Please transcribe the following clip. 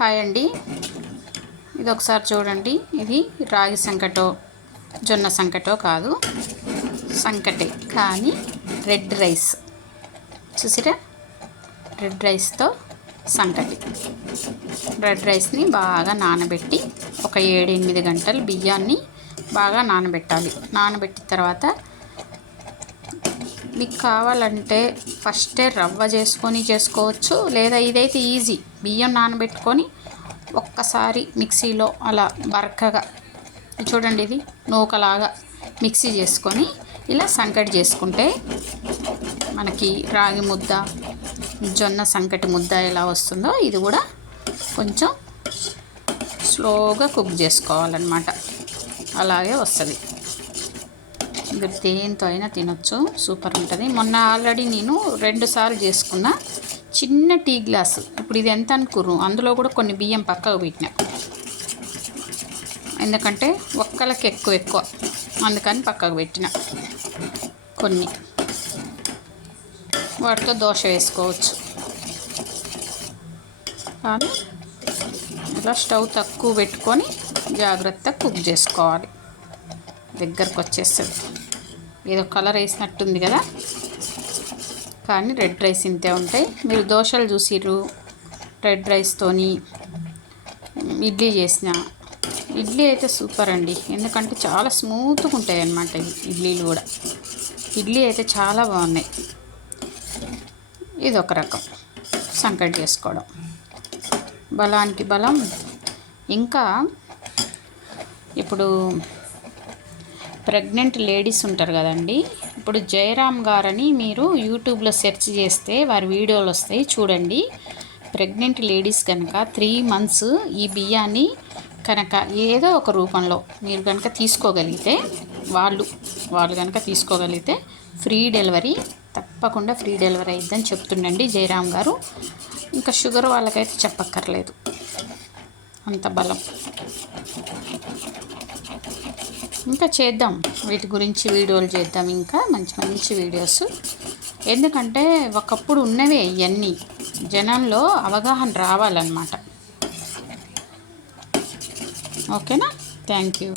Hi అండి, ఇది ఒకసారి చూడండి. ఇది రాగి సంకటో జొన్న సంకటో కాదు, సంకటే కానీ రెడ్ రైస్. చూసిరా, రెడ్ రైస్తో సంకటి. రెడ్ రైస్ని బాగా నానబెట్టి ఒక 7-8 గంటలు బియ్యాన్ని బాగా నానబెట్టాలి. నానబెట్టిన తర్వాత మీకు కావాలంటే ఫస్టే రవ్వ చేసుకోవచ్చు, లేదా ఇదైతే ఈజీ. బియ్యం నానబెట్టుకొని ఒక్కసారి మిక్సీలో అలా బరకగా చూడండి, ఇది నూకలాగా మిక్సీ చేసుకొని ఇలా సంకటి చేసుకుంటే మనకి రాగి ముద్ద, జొన్న సంకటి ముద్ద ఎలా వస్తుందో ఇది కూడా కొంచెం స్లోగా కుక్ చేసుకోవాలన్నమాట. అలాగే వస్తుంది. ఇది దేంతో అయినా తినొచ్చు, సూపర్ ఉంటుంది. మొన్న ఆల్రెడీ నేను 2 సార్లు చేసుకున్నా. చిన్న టీ గ్లాసు, ఇప్పుడు ఇది ఎంత అనుకుర్రు, అందులో కూడా కొన్ని బియ్యం పక్కకు పెట్టిన, ఎందుకంటే ఒక్కలకి ఎక్కువ అందుకని పక్కకు పెట్టిన. కొన్ని వాటితో దోశ వేసుకోవచ్చు. కానీ ఇలా స్టవ్ తక్కువ పెట్టుకొని జాగ్రత్తగా కుక్ చేసుకోవాలి. దగ్గరకు వచ్చేస్తుంది. ఏదో కలర్ వేసినట్టుంది కదా, కానీ రెడ్ రైస్ ఇంతే ఉంటాయి. మీరు దోశలు చూసిర్రు, రెడ్ రైస్తోని ఇడ్లీ చేసిన. ఇడ్లీ అయితే సూపర్ అండి, ఎందుకంటే చాలా స్మూత్గా ఉంటాయి అన్నమాట ఇడ్లీలు కూడా. ఇడ్లీ అయితే చాలా బాగున్నాయి. ఇది ఒక రకం సంకటి చేసుకోవడం, బలానికి బలం. ఇంకా ఇప్పుడు ప్రెగ్నెంట్ లేడీస్ ఉంటారు కదండి, ఇప్పుడు జయరామ్ గారని మీరు యూట్యూబ్లో సెర్చ్ చేస్తే వారి వీడియోలు వస్తాయి, చూడండి. ప్రెగ్నెంట్ లేడీస్ కనుక 3 months ఈ బియ్యాన్ని కనుక ఏదో ఒక రూపంలో మీరు కనుక తీసుకోగలిగితే, వాళ్ళు కనుక తీసుకోగలిగితే ఫ్రీ డెలివరీ, తప్పకుండా ఫ్రీ డెలివరీ అయిద్దని చెప్తుండండి జయరామ్ గారు. ఇంకా షుగర్ వాళ్ళకైతే చెప్పక్కర్లేదు, అంత బలం. ఇంకా చేద్దాం, వీటి గురించి వీడియోలు చేద్దాం, ఇంకా మంచి వీడియోస్. ఎందుకంటే ఒకప్పుడు ఉన్నవే ఇవన్నీ, జనంలో అవగాహన రావాలన్నమాట. ఓకేనా? Thank you.